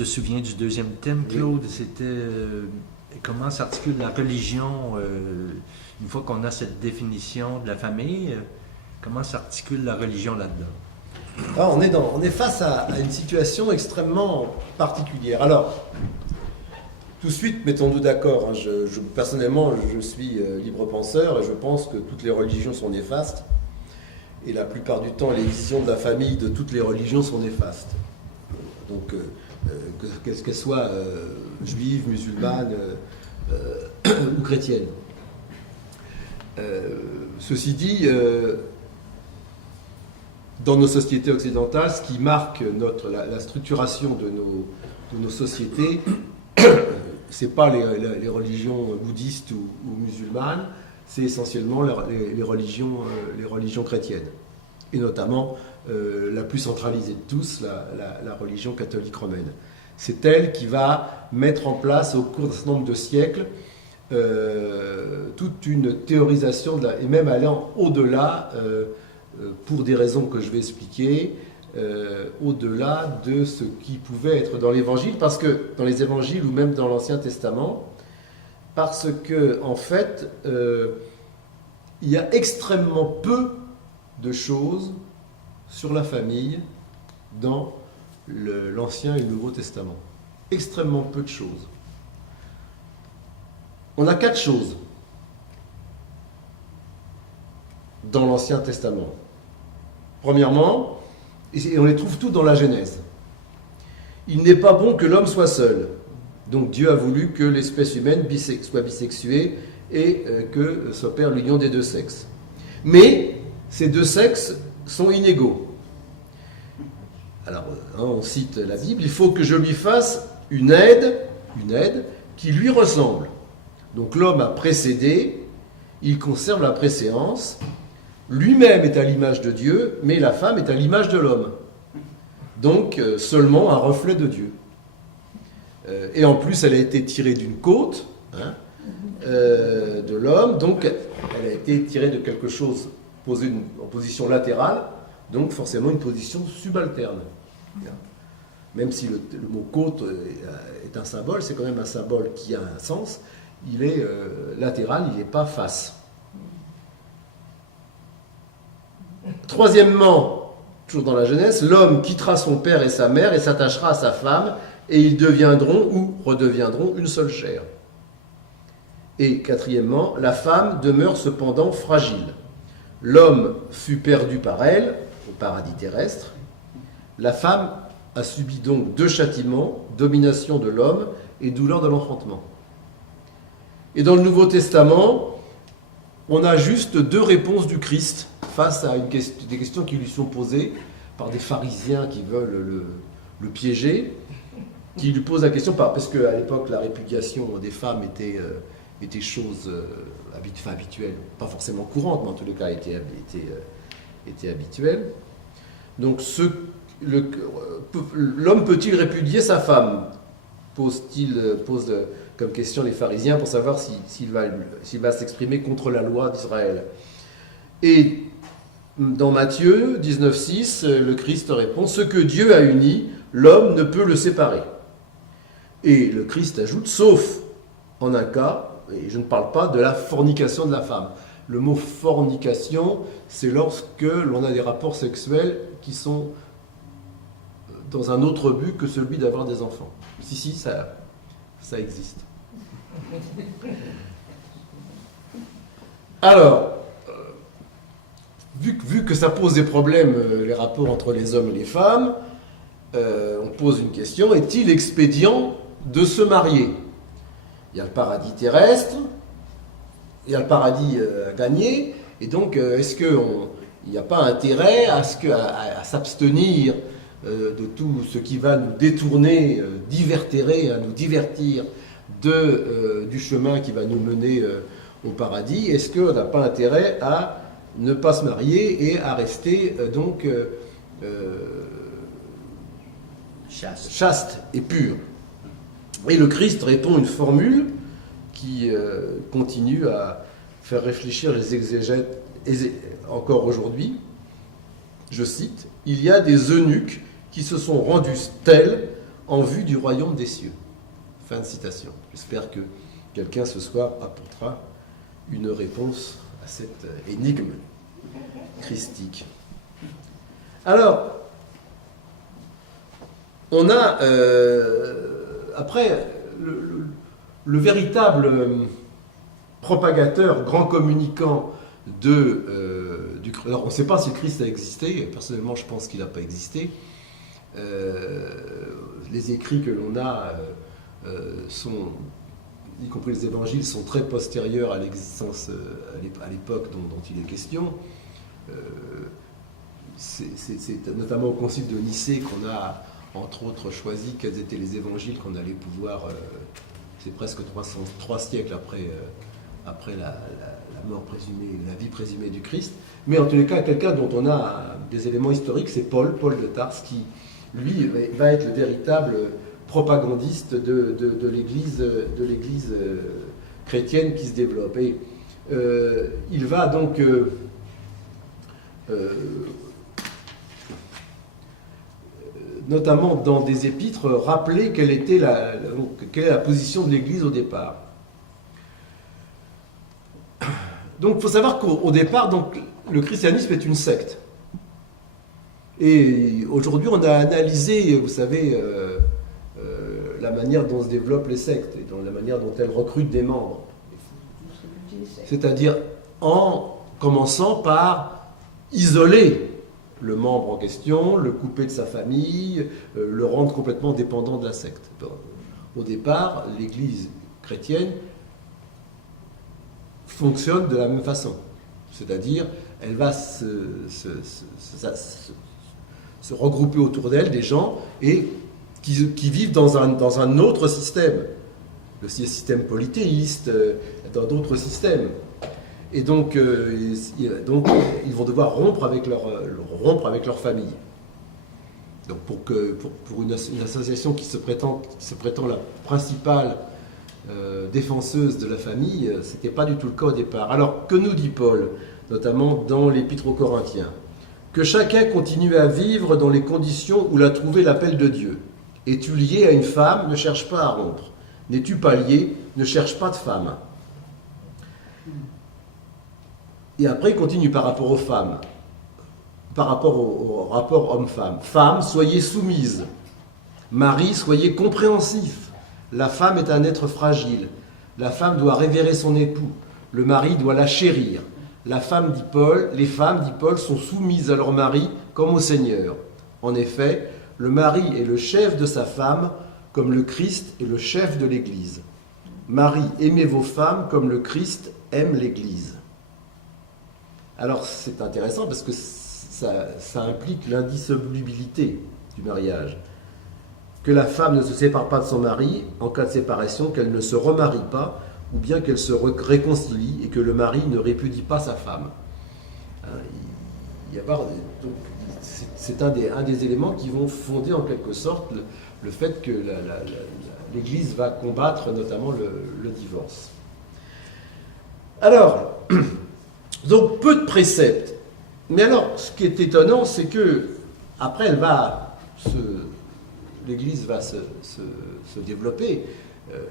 te souviens du deuxième thème, Claude? C'était comment s'articule la religion, une fois qu'on a cette définition de la famille, comment s'articule la religion là-dedans? Alors, on est face à une situation extrêmement particulière. Alors, tout de suite, mettons-nous d'accord. Hein, personnellement, je suis libre penseur et je pense que toutes les religions sont néfastes. Et la plupart du temps, les visions de la famille de toutes les religions sont néfastes. Donc, qu'elles soient juives, musulmanes ou chrétiennes. Ceci dit, dans nos sociétés occidentales, ce qui marque la structuration de nos sociétés, c'est pas les religions bouddhistes ou musulmanes, c'est essentiellement les religions chrétiennes. Et notamment, la plus centralisée de tous, la religion catholique romaine. C'est elle qui va mettre en place, au cours d'un certain nombre de siècles, toute une théorisation, et même allant au-delà, pour des raisons que je vais expliquer, au-delà de ce qui pouvait être dans l'Évangile, parce que dans les Évangiles ou même dans l'Ancien Testament, parce que en fait, il y a extrêmement peu de choses sur la famille dans l'Ancien et le Nouveau Testament. Extrêmement peu de choses. On a 4 choses dans l'Ancien Testament. Premièrement, et on les trouve toutes dans la Genèse. Il n'est pas bon que l'homme soit seul. Donc Dieu a voulu que l'espèce humaine soit bisexuée et que s'opère l'union des deux sexes. Mais ces deux sexes sont inégaux. Alors, on cite la Bible, il faut que je lui fasse une aide qui lui ressemble. Donc l'homme a précédé, il conserve la préséance, lui-même est à l'image de Dieu, mais la femme est à l'image de l'homme. Donc seulement un reflet de Dieu. Et en plus, elle a été tirée d'une côte de l'homme, donc elle a été tirée de quelque chose posé en position latérale, donc forcément une position subalterne. Même si le mot côte est un symbole, c'est quand même un symbole qui a un sens, il est latéral, il n'est pas face. Troisièmement, toujours dans la Genèse, l'homme quittera son père et sa mère et s'attachera à sa femme, et ils deviendront ou redeviendront une seule chair. Et quatrièmement, la femme demeure cependant fragile. L'homme fut perdu par elle, au paradis terrestre. La femme a subi donc 2 châtiments, domination de l'homme et douleur de l'enfantement. Et dans le Nouveau Testament, on a juste 2 réponses du Christ face à des questions qui lui sont posées par des pharisiens qui veulent le piéger, qui lui posent la question, parce qu'à l'époque, la répudiation des femmes était chose habituelle, pas forcément courante, mais en tous les cas était habituelle. Donc, l'homme peut-il répudier sa femme? Pose comme question les pharisiens pour savoir s'il va s'exprimer contre la loi d'Israël. Et dans Matthieu 19,6, le Christ répond « Ce que Dieu a uni, l'homme ne peut le séparer. » Et le Christ ajoute « Sauf en un cas, et je ne parle pas de la fornication de la femme. » Le mot fornication, c'est lorsque l'on a des rapports sexuels qui sont dans un autre but que celui d'avoir des enfants. Si, ça existe. Alors, vu que ça pose des problèmes, les rapports entre les hommes et les femmes, on pose une question, est-il expédient de se marier? Il y a le paradis terrestre, il y a le paradis à gagner, et donc est-ce qu'il n'y a pas intérêt à s'abstenir de tout ce qui va nous détourner, divertirer, à nous divertir du chemin qui va nous mener au paradis? Est-ce qu'on n'a pas intérêt à ne pas se marier et à rester chaste et pur? Et le Christ répond une formule qui continue à faire réfléchir les exégètes encore aujourd'hui. Je cite, « Il y a des eunuques qui se sont rendus tels en vue du royaume des cieux. Fin de citation. J'espère que quelqu'un ce soir apportera une réponse à cette énigme christique. Alors, on a après le véritable propagateur, grand communicant alors on ne sait pas si le Christ a existé, personnellement je pense qu'il n'a pas existé. Les écrits que l'on a sont, y compris les évangiles, sont très postérieurs à l'existence, à l'époque dont il est question. C'est notamment au concile de Nicée qu'on a, entre autres, choisi quels étaient les évangiles qu'on allait pouvoir... c'est presque 3 siècles après la mort présumée, la vie présumée du Christ. Mais en tous les cas, quelqu'un dont on a des éléments historiques, c'est Paul de Tarse, qui, lui, va être le véritable propagandiste de l'Église chrétienne qui se développe. Et il va donc... notamment dans des épîtres, rappeler quelle est la position de l'Église au départ. Donc il faut savoir qu'au départ, donc, le christianisme est une secte. Et aujourd'hui, on a analysé, vous savez, la manière dont se développent les sectes et dans la manière dont elles recrutent des membres. C'est-à-dire en commençant par isoler le membre en question, le couper de sa famille, le rendre complètement dépendant de la secte. Au départ, l'Église chrétienne fonctionne de la même façon. C'est-à-dire, elle va se regrouper autour d'elle des gens et qui vivent dans un autre système. Le système polythéiste, dans d'autres systèmes. Et donc, ils vont devoir rompre avec leur famille. Donc, pour une association qui se prétend la principale défenseuse de la famille, ce n'était pas du tout le cas au départ. Alors, que nous dit Paul, notamment dans l'Épître aux Corinthiens? Que chacun continue à vivre dans les conditions où l'a trouvé l'appel de Dieu. Es-tu lié à une femme? Ne cherche pas à rompre. N'es-tu pas lié? Ne cherche pas de femme. Et après, il continue par rapport aux femmes, par rapport au rapport homme-femme. Femmes, soyez soumises. Mari, soyez compréhensifs. La femme est un être fragile. La femme doit révérer son époux. Le mari doit la chérir. Les femmes, dit Paul, sont soumises à leur mari comme au Seigneur. En effet, le mari est le chef de sa femme, comme le Christ est le chef de l'Église. Marie, aimez vos femmes comme le Christ aime l'Église. Alors c'est intéressant parce que ça implique l'indissolubilité du mariage. Que la femme ne se sépare pas de son mari en cas de séparation, qu'elle ne se remarie pas, ou bien qu'elle se réconcilie et que le mari ne répudie pas sa femme. C'est un des éléments qui vont fonder en quelque sorte le fait que l'Église va combattre notamment le divorce. Alors, donc peu de préceptes. Mais alors, ce qui est étonnant, c'est que après, l'Église va se développer.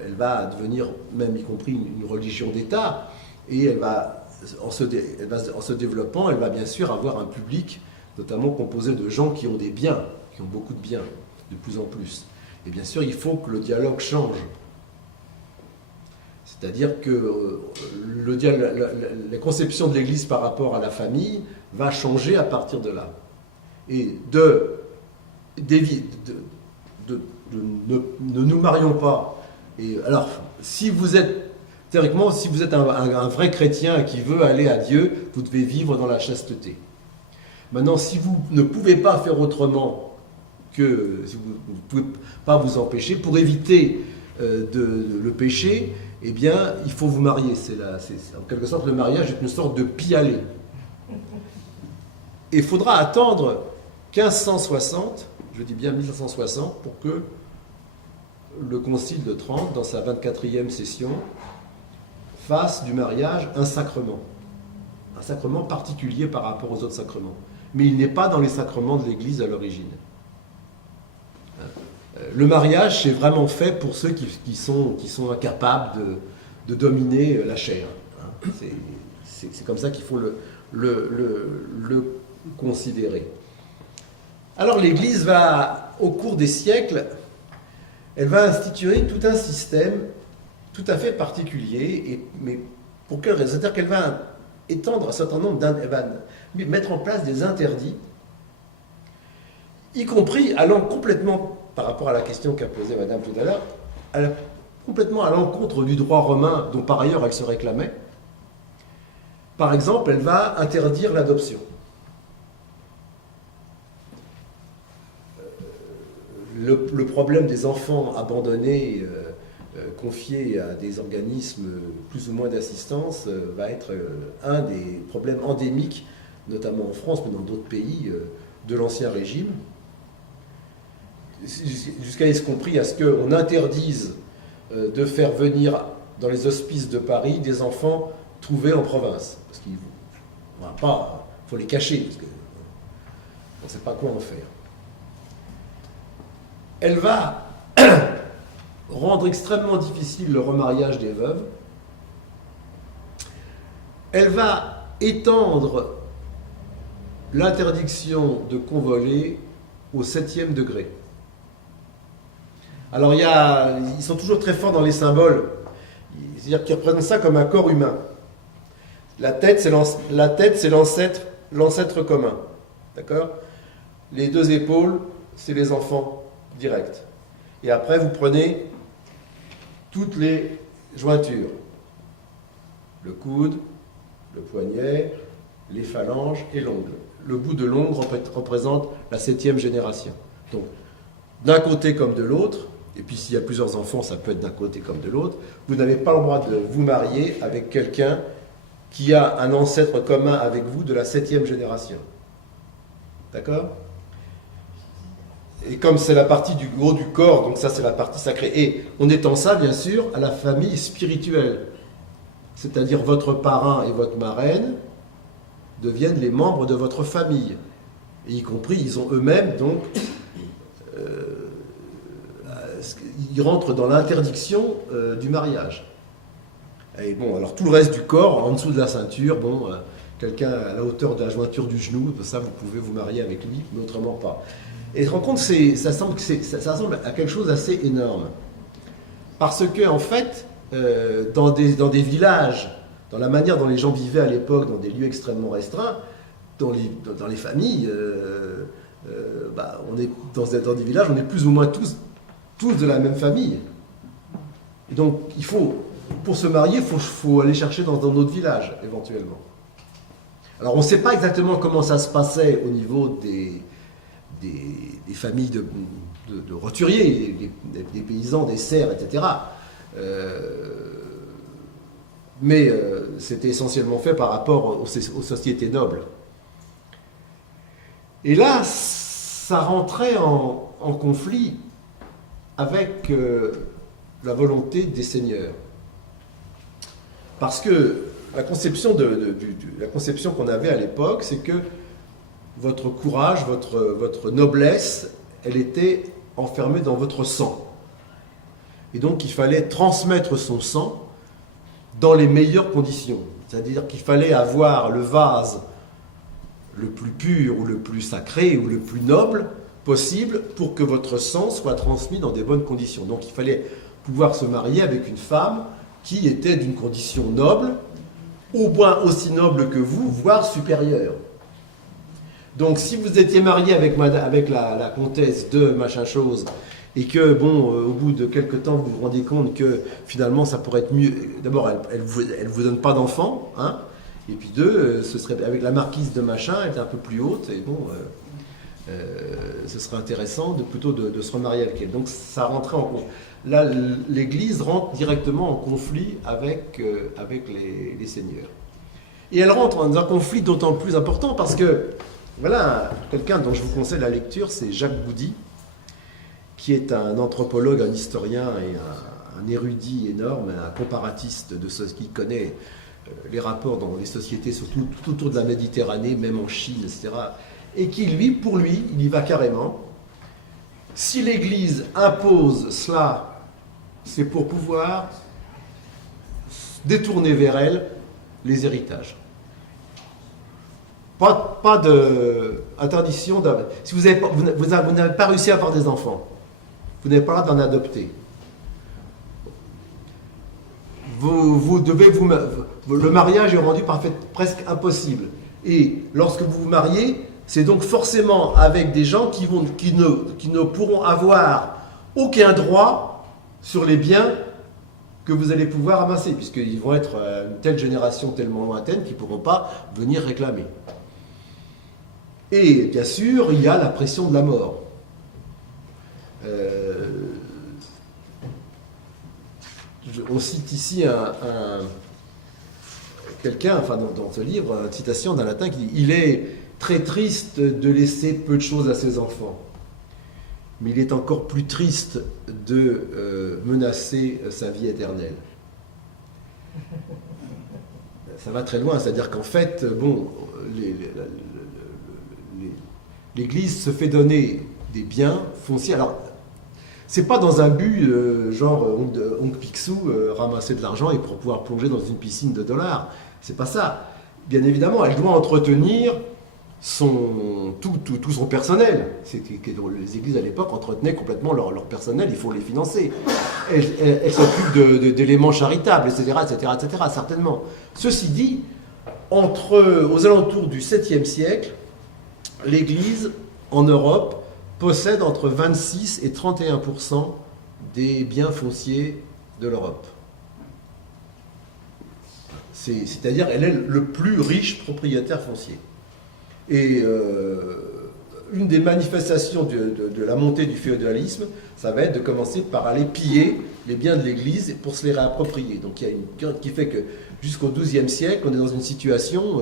Elle va devenir, même y compris, une religion d'État. Et elle va, en se développant, elle va bien sûr avoir un public, notamment composé de gens qui ont des biens, qui ont beaucoup de biens, de plus en plus. Et bien sûr, il faut que le dialogue change. C'est-à-dire que la conception de l'Église par rapport à la famille va changer à partir de là. Et ne nous marions pas. Et alors, théoriquement, si vous êtes un vrai chrétien qui veut aller à Dieu, vous devez vivre dans la chasteté. Maintenant, si vous ne pouvez pas faire autrement si vous ne pouvez pas vous empêcher, pour éviter le péché, eh bien, il faut vous marier. En quelque sorte, le mariage est une sorte de pis-aller. Et il faudra attendre 1560, je dis bien 1560, pour que le Concile de Trente, dans sa 24e session, fasse du mariage un sacrement particulier par rapport aux autres sacrements. Mais il n'est pas dans les sacrements de l'Église à l'origine. Le mariage, c'est vraiment fait pour ceux qui sont incapables de dominer la chair. Hein. C'est comme ça qu'il faut le considérer. Alors l'Église va, au cours des siècles, elle va instituer tout un système tout à fait particulier, mais pour quelle raison? C'est-à-dire qu'elle va étendre un certain nombre elle va mettre en place des interdits, y compris allant complètement, par rapport à la question qu'a posée Madame tout à l'heure, complètement à l'encontre du droit romain dont par ailleurs elle se réclamait. Par exemple, elle va interdire l'adoption. Le problème des enfants abandonnés, confiés à des organismes plus ou moins d'assistance, va être un des problèmes endémiques, notamment en France, mais dans d'autres pays, de l'Ancien Régime. Jusqu'à y compris à ce qu'on interdise de faire venir dans les hospices de Paris des enfants trouvés en province. Parce qu'il faut les cacher, parce qu'on ne sait pas quoi en faire. Elle va rendre extrêmement difficile le remariage des veuves. Elle va étendre l'interdiction de convoler au 7e degré. Alors ils sont toujours très forts dans les symboles, c'est-à-dire qu'ils représentent ça comme un corps humain. La tête, c'est l'ancêtre commun, d'accord? Les deux épaules, c'est les enfants directs. Et après, vous prenez toutes les jointures. Le coude, le poignet, les phalanges et l'ongle. Le bout de l'ongle représente la 7e génération. Donc, d'un côté comme de l'autre, et puis s'il y a plusieurs enfants, ça peut être d'un côté comme de l'autre, vous n'avez pas le droit de vous marier avec quelqu'un qui a un ancêtre commun avec vous de la 7e génération. D'accord? Et comme c'est la partie du haut du corps, donc ça c'est la partie sacrée. Et on étend ça, bien sûr, à la famille spirituelle. C'est-à-dire votre parrain et votre marraine deviennent les membres de votre famille. Et y compris, ils ont eux-mêmes, donc, ils rentrent dans l'interdiction du mariage. Et bon, alors tout le reste du corps, en dessous de la ceinture, bon, quelqu'un à la hauteur de la jointure du genou, ça vous pouvez vous marier avec lui, mais autrement pas. Et se rend compte, ça semble à quelque chose d'assez énorme. Parce que, en fait, dans des villages, dans la manière dont les gens vivaient à l'époque, dans des lieux extrêmement restreints, dans les familles, on est dans des villages, on est plus ou moins tous de la même famille. Et donc, pour se marier, il faut aller chercher dans d'autres villages, éventuellement. Alors, on ne sait pas exactement comment ça se passait au niveau des familles de roturiers, des paysans, des serfs, etc. Mais c'était essentiellement fait par rapport aux sociétés nobles. Et là, ça rentrait en conflit avec la volonté des seigneurs. Parce que la conception qu'on avait à l'époque, c'est que votre courage, votre noblesse, elle était enfermée dans votre sang. Et donc il fallait transmettre son sang dans les meilleures conditions. C'est-à-dire qu'il fallait avoir le vase le plus pur ou le plus sacré ou le plus noble possible pour que votre sang soit transmis dans des bonnes conditions. Donc il fallait pouvoir se marier avec une femme qui était d'une condition noble, au moins aussi noble que vous, voire supérieure. Donc si vous étiez marié avec la comtesse de machin chose, et que, au bout de quelques temps, vous vous rendez compte que finalement ça pourrait être mieux. D'abord, elle vous donne pas d'enfant, hein, et puis deux, ce serait avec la marquise de machin, elle était un peu plus haute, et ce serait intéressant plutôt de se remarier avec elle. Donc ça rentrait en conflit. Là, l'Église rentre directement en conflit avec les seigneurs. Et elle rentre dans un conflit d'autant plus important parce que, voilà, quelqu'un dont je vous conseille la lecture, c'est Jacques Boudy, qui est un anthropologue, un historien et un érudit énorme, un comparatiste de ce qui connaît les rapports dans les sociétés, surtout tout autour de la Méditerranée, même en Chine, etc. Et qui, pour lui, il y va carrément. Si l'Église impose cela, c'est pour pouvoir détourner vers elle les héritages. Pas de interdiction. Si vous n'avez pas réussi à avoir des enfants, vous n'avez pas le droit d'en adopter. Le mariage est rendu presque impossible. Et lorsque vous vous mariez, c'est donc forcément avec des gens qui ne pourront avoir aucun droit sur les biens que vous allez pouvoir amasser, puisqu'ils vont être une telle génération tellement lointaine qu'ils ne pourront pas venir réclamer. Et bien sûr, il y a la pression de la mort. On cite ici quelqu'un, enfin dans ce livre, une citation d'un latin qui dit « Il est très triste de laisser peu de choses à ses enfants, mais il est encore plus triste de menacer sa vie éternelle. » Ça va très loin, c'est-à-dire qu'en fait, l'Église se fait donner des biens fonciers. Alors, c'est pas dans un but genre Oncle Picsou, ramasser de l'argent et pour pouvoir plonger dans une piscine de dollars. C'est pas ça. Bien évidemment, elle doit entretenir tout son personnel. Les églises à l'époque entretenaient complètement leur personnel, il faut les financer. Elles s'occupent d'éléments charitables, etc., certainement. Ceci dit, aux alentours du 7e siècle, l'Église, en Europe, possède entre 26 et 31% des biens fonciers de l'Europe. C'est-à-dire, elle est le plus riche propriétaire foncier. Et une des manifestations de la montée du féodalisme, ça va être de commencer par aller piller les biens de l'Église pour se les réapproprier. Donc il y a une qui fait que jusqu'au XIIe siècle, on est dans une situation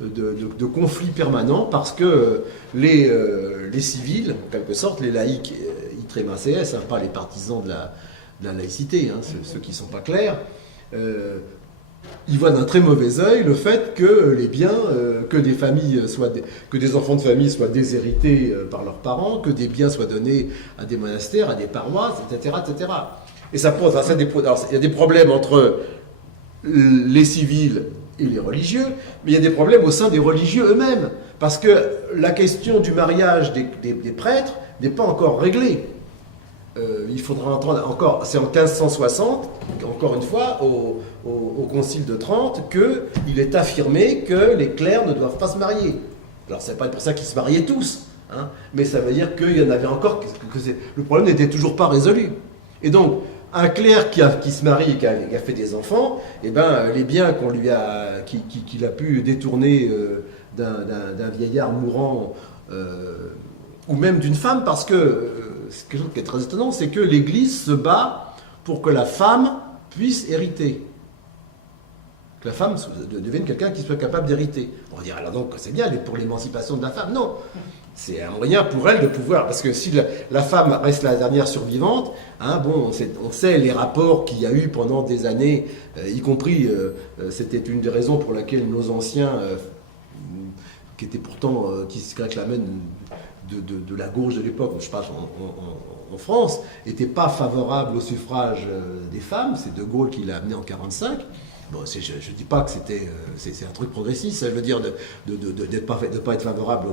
de conflit permanent parce que les civils, en quelque sorte, les laïcs, ITREM-ACS, pas les partisans de la laïcité, ceux qui ne sont pas clairs, ils voient d'un très mauvais œil le fait que les biens, que des enfants de famille soient déshérités par leurs parents, que des biens soient donnés à des monastères, à des paroisses, etc., etc. Et ça pose, il y a des problèmes entre les civils et les religieux, mais il y a des problèmes au sein des religieux eux-mêmes, parce que la question du mariage des prêtres n'est pas encore réglée. Il faudra entendre encore, c'est en 1560, encore une fois, au Concile de Trente, qu'il est affirmé que les clercs ne doivent pas se marier. Alors, c'est pas pour ça qu'ils se mariaient tous, mais ça veut dire qu'il y en avait encore, le problème n'était toujours pas résolu. Et donc, un clerc qui se marie et qui a fait des enfants, eh ben, les biens qu'il a pu détourner d'un vieillard mourant, ou même d'une femme, parce que c'est quelque chose qui est très étonnant, c'est que l'Église se bat pour que la femme puisse hériter. Que la femme devienne quelqu'un qui soit capable d'hériter. On va dire, alors donc c'est bien pour l'émancipation de la femme. Non, c'est un moyen pour elle de pouvoir, parce que si la femme reste la dernière survivante, on sait les rapports qu'il y a eu pendant des années, y compris, c'était une des raisons pour laquelle nos anciens, qui étaient pourtant, qui se réclamaient de la gauche de l'époque, je parle en France, n'étaient pas favorables au suffrage des femmes. C'est De Gaulle qui l'a amené en 1945. Bon, je ne dis pas que c'est un truc progressiste, ça veut dire de ne pas être favorable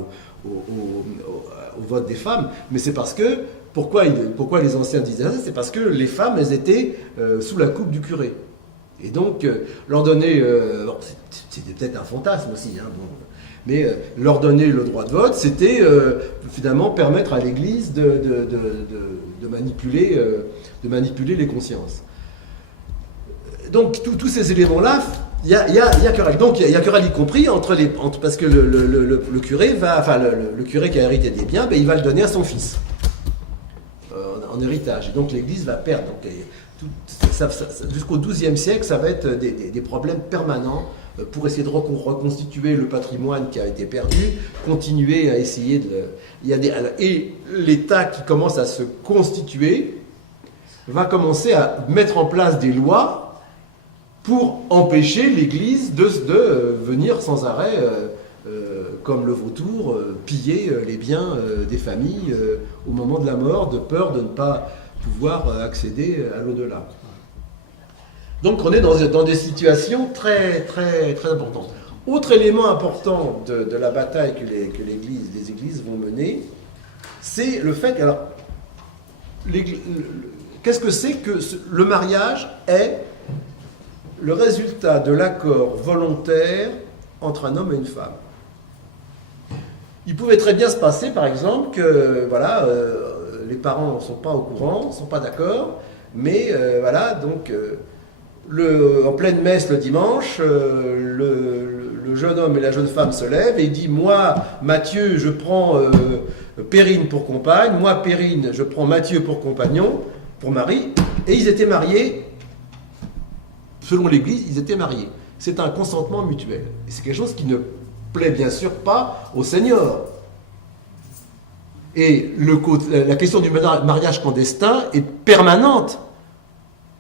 au vote des femmes, mais c'est parce que, pourquoi les anciens disaient ça, c'est parce que les femmes, elles étaient sous la coupe du curé. Et donc, leur donner, c'était peut-être un fantasme aussi, mais leur donner le droit de vote, c'était finalement permettre à l'Église de manipuler les consciences. Donc tous ces éléments-là, il y a querelle. Donc il y a querelle y compris parce que le curé le curé qui a hérité des biens, il va le donner à son fils en héritage. Et donc l'Église va perdre. Donc, jusqu'au XIIe siècle, ça va être des problèmes permanents pour essayer de reconstituer le patrimoine qui a été perdu, continuer à essayer et l'État qui commence à se constituer va commencer à mettre en place des lois pour empêcher l'Église de venir sans arrêt comme le vautour, piller les biens des familles au moment de la mort, de peur de ne pas pouvoir accéder à l'au-delà. Donc on est dans des situations très, très, très importantes. Autre élément important de la bataille que les églises vont mener, c'est le fait que, alors, qu'est-ce que c'est que le mariage est le résultat de l'accord volontaire entre un homme et une femme. Il pouvait très bien se passer, par exemple, que voilà, les parents ne sont pas au courant, ne sont pas d'accord, mais voilà, donc en pleine messe le dimanche, le jeune homme et la jeune femme se lèvent et il dit, moi, Matthieu, je prends Perrine pour compagne, moi, Perrine, je prends Matthieu pour compagnon, pour mari, et ils étaient mariés, selon l'Église, ils étaient mariés. C'est un consentement mutuel. Et c'est quelque chose qui ne plaît bien sûr pas au Seigneur. Et la question du mariage clandestin est permanente.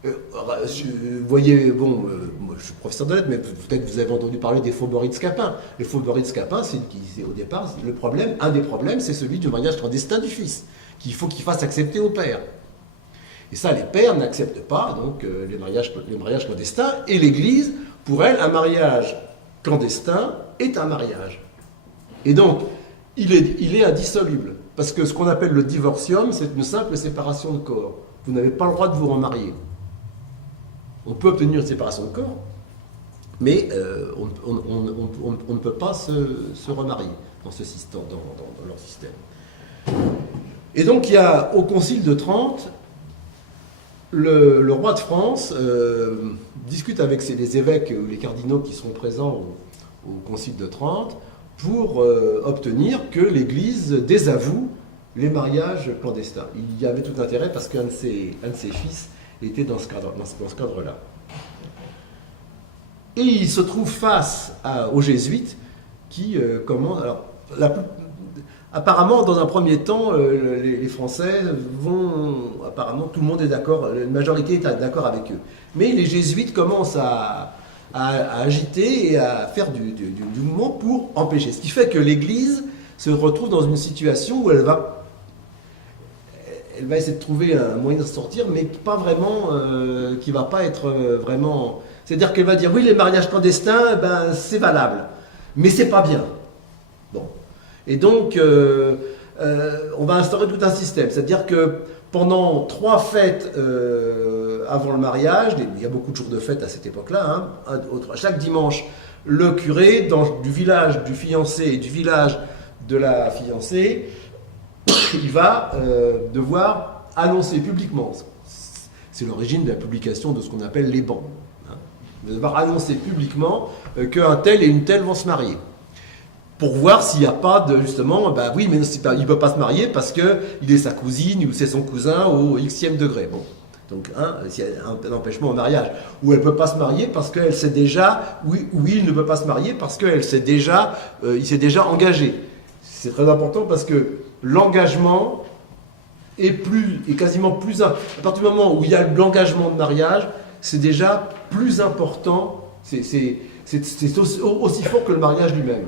Vous voyez, bon, moi, je suis professeur de lettres, mais peut-être vous avez entendu parler des faubourgs de Scapin. Les faubourgs de Scapin, c'est au départ, un des problèmes, c'est celui du mariage clandestin du fils, qu'il faut qu'il fasse accepter au père. Et ça, les pères n'acceptent pas, donc les mariages clandestins, et l'Église, pour elle, un mariage clandestin est un mariage. Et donc, il est indissoluble, parce que ce qu'on appelle le divorcium, c'est une simple séparation de corps. Vous n'avez pas le droit de vous remarier. On peut obtenir une séparation de corps, mais on ne peut pas se remarier dans leur système. Et donc, il y a au Concile de Trente, le roi de France discute avec les évêques ou les cardinaux qui sont présents au Concile de Trente pour obtenir que l'Église désavoue les mariages clandestins. Il y avait tout intérêt parce qu'un de ses fils était dans ce cadre-là. Et il se trouve face aux jésuites qui commandent... Alors, apparemment, dans un premier temps, les Français vont... Apparemment, tout le monde est d'accord, la majorité est d'accord avec eux. Mais les jésuites commencent à agiter et à faire du mouvement pour empêcher. Ce qui fait que l'Église se retrouve dans une situation où elle va essayer de trouver un moyen de sortir, mais pas vraiment, qui ne va pas être vraiment... C'est-à-dire qu'elle va dire, oui, les mariages clandestins, ben, c'est valable, mais c'est pas bien. Bon. Et donc, on va instaurer tout un système. C'est-à-dire que pendant 3 fêtes avant le mariage, il y a beaucoup de jours de fête à cette époque-là, hein, chaque dimanche, le curé du village du fiancé et du village de la fiancée, il va devoir annoncer publiquement, c'est l'origine de la publication de ce qu'on appelle les bans, hein, il va devoir annoncer publiquement qu'un tel et une telle vont se marier. Pour voir s'il n'y a pas de, justement, ben oui, mais il ne peut pas se marier parce qu'il est sa cousine ou c'est son cousin au xème degré. Bon. Donc, s'il y a un empêchement au mariage. Ou elle ne peut pas se marier parce qu'elle sait déjà, oui, il ne peut pas se marier parce qu'il s'est déjà engagé. C'est très important parce que l'engagement est quasiment plus... À partir du moment où il y a l'engagement de mariage, c'est déjà plus important, c'est aussi fort que le mariage lui-même.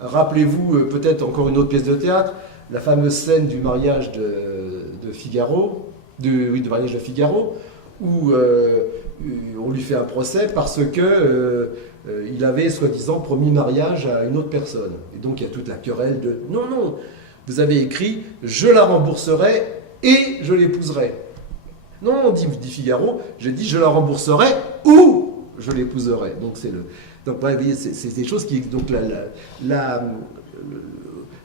Rappelez-vous peut-être encore une autre pièce de théâtre, la fameuse scène du mariage de Figaro, du mariage de Figaro, où on lui fait un procès parce que il avait soi-disant promis mariage à une autre personne. Et donc il y a toute la querelle de « Non, vous avez écrit « Je la rembourserai et je l'épouserai ». Non, dit Figaro, j'ai dit « Je la rembourserai ou je l'épouserai ». Donc c'est des choses qui... Donc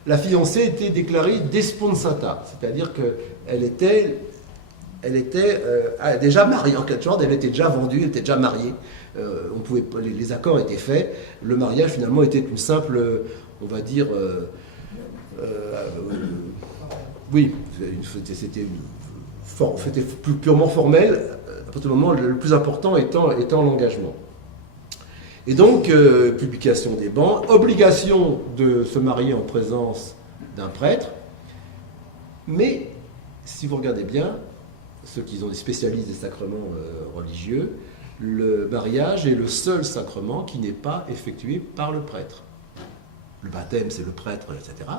la fiancée était déclarée desponsata, c'est-à-dire qu'elle était déjà mariée, en quelque sorte, elle était déjà vendue, elle était déjà mariée. Les accords étaient faits. Le mariage, finalement, était une simple, on va dire... oui, c'était purement formel, à partir du moment le plus important étant l'engagement. Et donc, publication des bans, obligation de se marier en présence d'un prêtre, mais, si vous regardez bien, ceux qui sont des spécialistes des sacrements religieux, le mariage est le seul sacrement qui n'est pas effectué par le prêtre. Le baptême, c'est le prêtre, etc.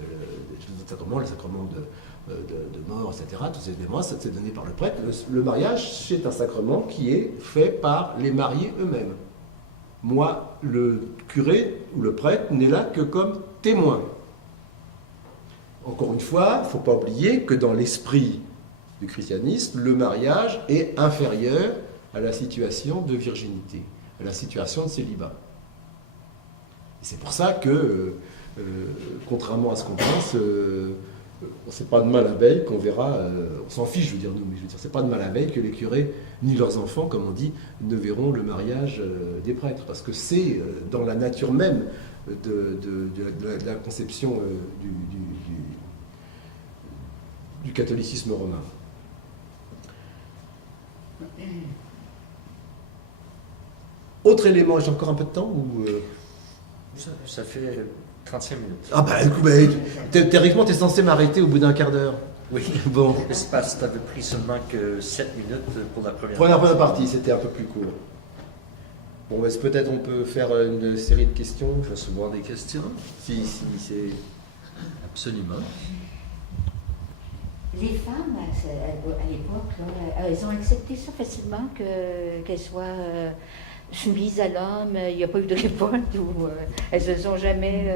Les autres sacrements, le sacrement de mort, etc. Tous ces éléments, c'est donné par le prêtre. Le mariage, c'est un sacrement qui est fait par les mariés eux-mêmes. Moi, le curé ou le prêtre n'est là que comme témoin. Encore une fois, il ne faut pas oublier que dans l'esprit du christianisme, le mariage est inférieur à la situation de virginité, à la situation de célibat. Et c'est pour ça que, contrairement à ce qu'on pense, c'est pas de mal à veille qu'on verra, on s'en fiche, je veux dire, nous, mais je veux dire, c'est pas de mal à veille que les curés, ni leurs enfants, comme on dit, ne verront le mariage des prêtres, parce que c'est dans la nature même de la conception du catholicisme romain. Autre élément, j'ai encore un peu de temps ou Ça fait 35 minutes. Ah bah écoute, théoriquement t'es censé m'arrêter au bout d'un quart d'heure. Oui. Bon. C'est parce que tu avais pris seulement que 7 minutes pour la première Première partie, c'était un peu plus court. Bon, mais peut-être on peut faire une série de questions. Je vais recevoir des questions. Si c'est... Absolument. Les femmes, à l'époque, là, elles ont accepté ça facilement, qu'elles soient soumises à l'homme. Il n'y a pas eu de révolte ou elles ne se sont jamais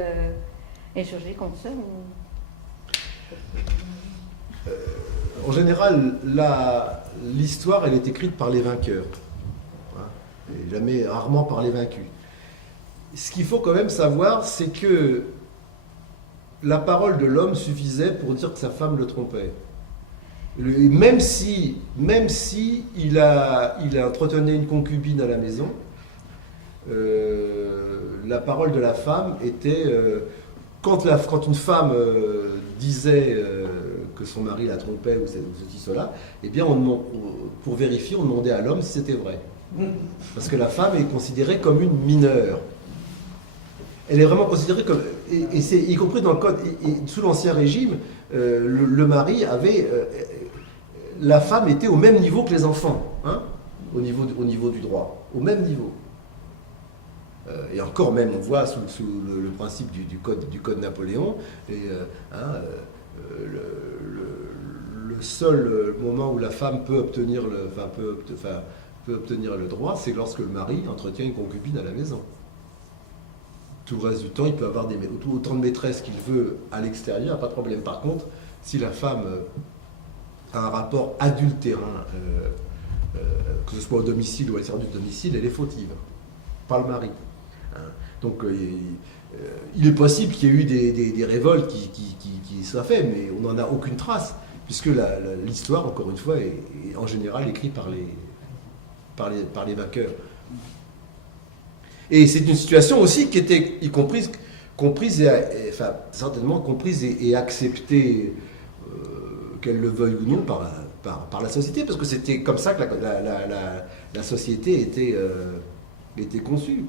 insurgées contre ça. En général, l'histoire, elle est écrite par les vainqueurs. Hein, et rarement par les vaincus. Ce qu'il faut quand même savoir, c'est que la parole de l'homme suffisait pour dire que sa femme le trompait. Même si il entretenait une concubine à la maison, la parole de la femme était quand une femme disait que son mari la trompait ou ceci, cela, eh bien pour vérifier, on demandait à l'homme si c'était vrai. Parce que la femme est considérée comme une mineure. Elle est vraiment considérée comme... Et c'est y compris dans le code... Et sous l'Ancien Régime, le mari avait... la femme était au même niveau que les enfants, hein, au niveau du droit. Au même niveau. Et encore même, on voit sous le principe du code Napoléon, le seul moment où la femme peut obtenir le droit, c'est lorsque le mari entretient une concubine à la maison. Tout le reste du temps, il peut avoir autant de maîtresses qu'il veut à l'extérieur, pas de problème. Par contre, si la femme a un rapport adultérin, que ce soit au domicile ou à l'extérieur du domicile, elle est fautive, pas le mari. Hein. Donc, il est possible qu'il y ait eu des révoltes qui soient faites, mais on n'en a aucune trace, puisque l'histoire, encore une fois, est en général écrite par les vainqueurs. Et c'est une situation aussi qui était certainement comprise et acceptée, qu'elle le veuille ou non, par la société, parce que c'était comme ça que la société était conçue.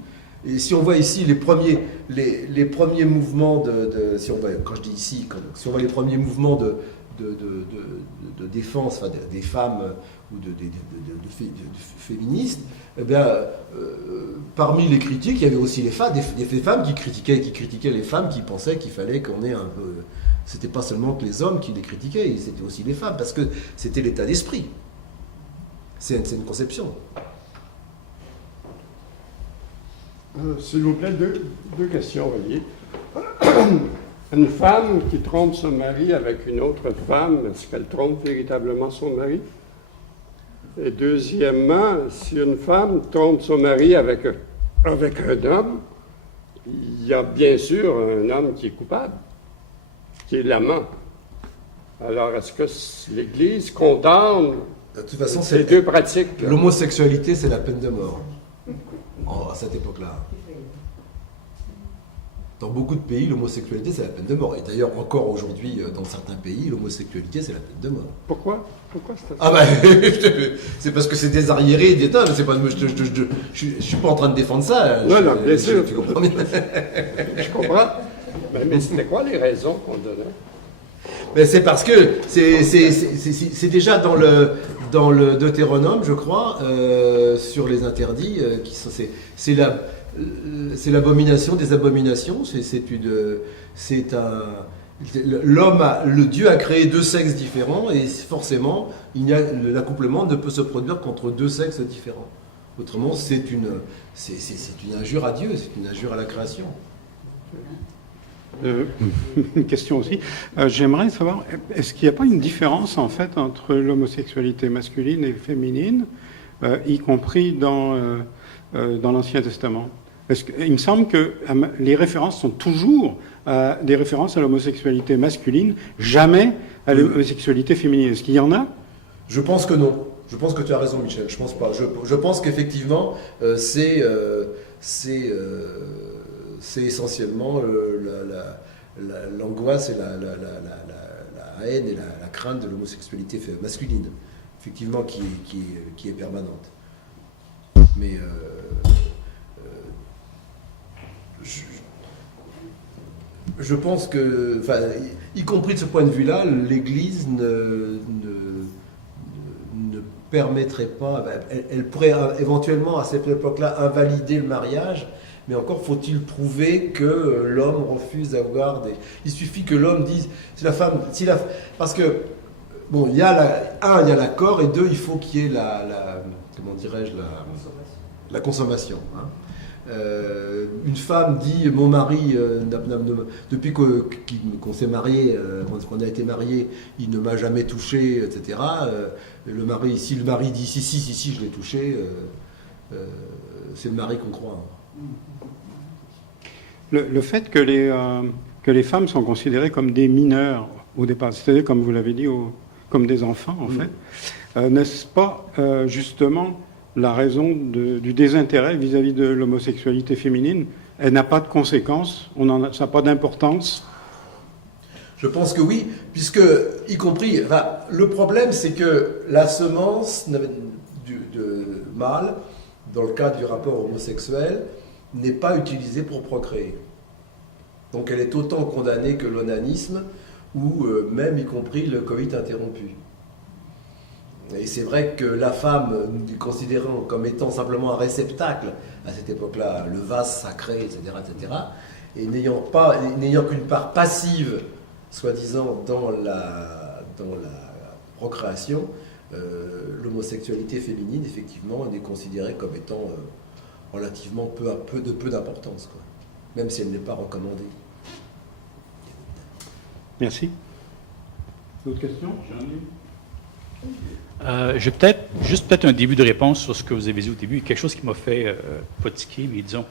Et si on voit ici les premiers mouvements si on voit les premiers mouvements de défense, enfin, des femmes ou de féministes, eh bien, parmi les critiques, il y avait aussi des femmes qui critiquaient les femmes, qui pensaient qu'il fallait qu'on ait un peu... C'était pas seulement que les hommes qui les critiquaient, c'était aussi les femmes, parce que c'était l'état d'esprit. C'est une conception. S'il vous plaît, deux questions reliées. Une femme qui trompe son mari avec une autre femme, est-ce qu'elle trompe véritablement son mari? Et deuxièmement, si une femme trompe son mari avec un homme, il y a bien sûr un homme qui est coupable, qui est l'amant. Alors, est-ce que l'Église condamne De toute façon, ces deux pratiques? L'homosexualité, c'est la peine de mort. À cette époque-là. Dans beaucoup de pays, l'homosexualité, c'est la peine de mort. Et d'ailleurs, encore aujourd'hui, dans certains pays, l'homosexualité, c'est la peine de mort. Pourquoi c'est Ah ben, c'est parce que c'est des arriérés d'État. C'est pas, je suis pas en train de défendre ça. Non, bien sûr. Tu comprends bien. Je comprends. Mais c'était quoi les raisons qu'on donnait? Mais c'est parce que c'est déjà dans le Deutéronome, je crois, sur les interdits, c'est l'abomination des abominations. Le Dieu a créé deux sexes différents et forcément, l'accouplement ne peut se produire qu'entre deux sexes différents. Autrement, c'est une injure à Dieu, c'est une injure à la création. Une question aussi. J'aimerais savoir, est-ce qu'il n'y a pas une différence en fait entre l'homosexualité masculine et féminine, y compris dans l'Ancien Testament? Il me semble que les références sont toujours des références à l'homosexualité masculine, jamais à l'homosexualité féminine. Est-ce qu'il y en a? Je pense que non. Je pense que tu as raison, Michel. Je pense pas. Je pense qu'effectivement, c'est essentiellement l'angoisse et la haine et la crainte de l'homosexualité masculine, effectivement, qui est permanente. Mais je pense que, y compris de ce point de vue-là, l'Église ne permettrait pas, elle pourrait éventuellement à cette époque-là invalider le mariage, mais encore faut-il prouver que l'homme refuse d'avoir des... Il suffit que l'homme dise, si la femme... parce que, bon, il y a l'accord, et deux, il faut qu'il y ait comment dirais-je, la consommation. Hein. Une femme dit, mon mari, depuis qu'on s'est marié, qu'on a été marié, il ne m'a jamais touché, etc. Si le mari dit si, je l'ai touché, c'est le mari qu'on croit. Le fait que les femmes sont considérées comme des mineurs au départ, c'est-à-dire, comme vous l'avez dit, comme des enfants, en fait, n'est-ce pas justement la raison du désintérêt vis-à-vis de l'homosexualité féminine? Elle n'a pas de conséquences, ça n'a pas d'importance? Je pense que oui, puisque, y compris, le problème, c'est que la semence de mâle, dans le cadre du rapport homosexuel, n'est pas utilisée pour procréer. Donc elle est autant condamnée que l'onanisme, ou même y compris le coït interrompu. Et c'est vrai que la femme, considérant comme étant simplement un réceptacle, à cette époque-là, le vase sacré, etc., et n'ayant qu'une part passive, soi-disant, dans la procréation, l'homosexualité féminine, effectivement, est considérée comme étant relativement peu d'importance, quoi. Même si elle n'est pas recommandée. Merci. D'autres questions? J'ai peut-être un début de réponse sur ce que vous avez dit au début, quelque chose qui m'a fait potiquer, mais disons,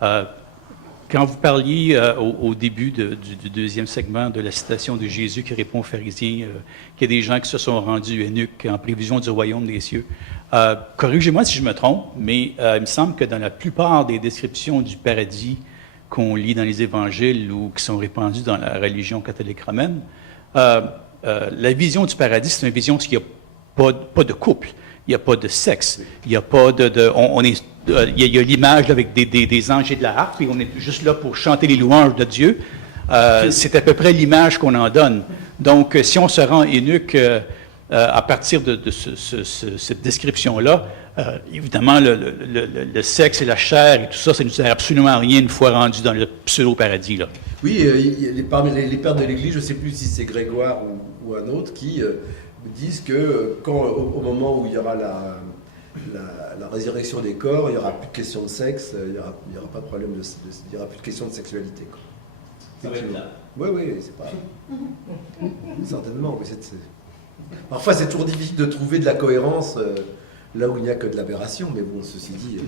quand vous parliez au début du deuxième segment de la citation de Jésus qui répond aux pharisiens qu'il y a des gens qui se sont rendus eunuques en prévision du royaume des cieux, corrigez-moi si je me trompe, mais il me semble que dans la plupart des descriptions du paradis qu'on lit dans les évangiles ou qui sont répandues dans la religion catholique romaine, la vision du paradis, c'est une vision qui n'a pas de couple, il n'y a pas de sexe, il n'y a pas il y a l'image avec des anges et de la harpe, et on est juste là pour chanter les louanges de Dieu. C'est à peu près l'image qu'on en donne. Donc, si on se rend eunuque à partir de cette description-là, évidemment, le sexe et la chair et tout ça, ça ne nous sert absolument à rien une fois rendu dans le pseudo-paradis, là. Oui, parmi les pères de l'Église, je ne sais plus si c'est Grégoire ou un autre, qui disent que au moment où il y aura la résurrection des corps, il n'y aura plus de question de sexe, il n'y aura pas de problème, il n'y aura plus de question de sexualité, quoi. Ça va être là. Oui, c'est pas... Certainement, oui. Parfois, c'est toujours difficile de trouver de la cohérence là où il n'y a que de l'aberration, mais bon, ceci dit...